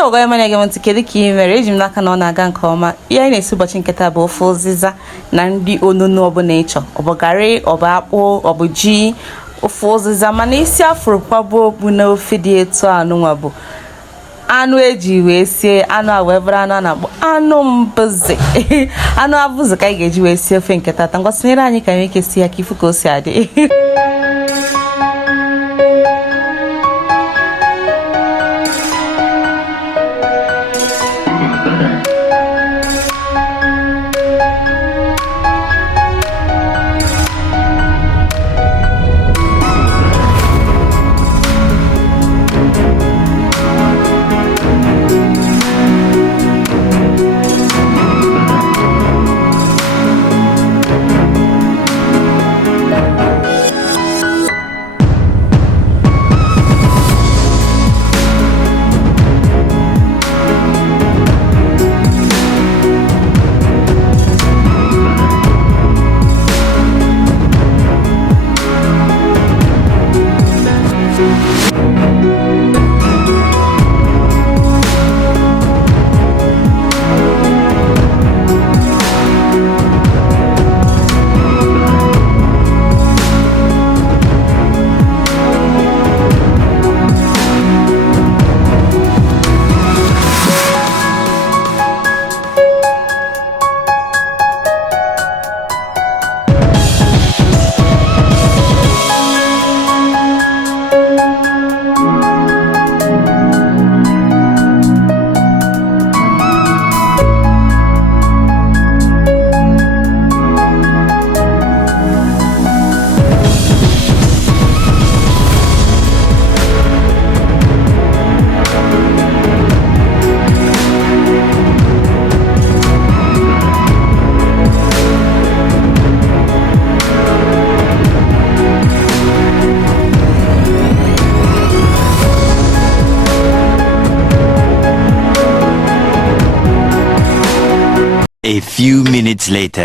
Hey, we're going to get the key marriage. I'm not going to come. Yeah, in a super chinketa bo for Ziza, Nandi Ononobo nature, Obogare, Obapo, Oboji, or for Zamanesia for Pabo, Buno Fidiato, Anuabo. Anweji we say, Anna Webrana, Anum Buzzy. Anna Buzaka gauge we say, think at that, and what's near and you can make a see a Kifuko Sadi. A few minutes later.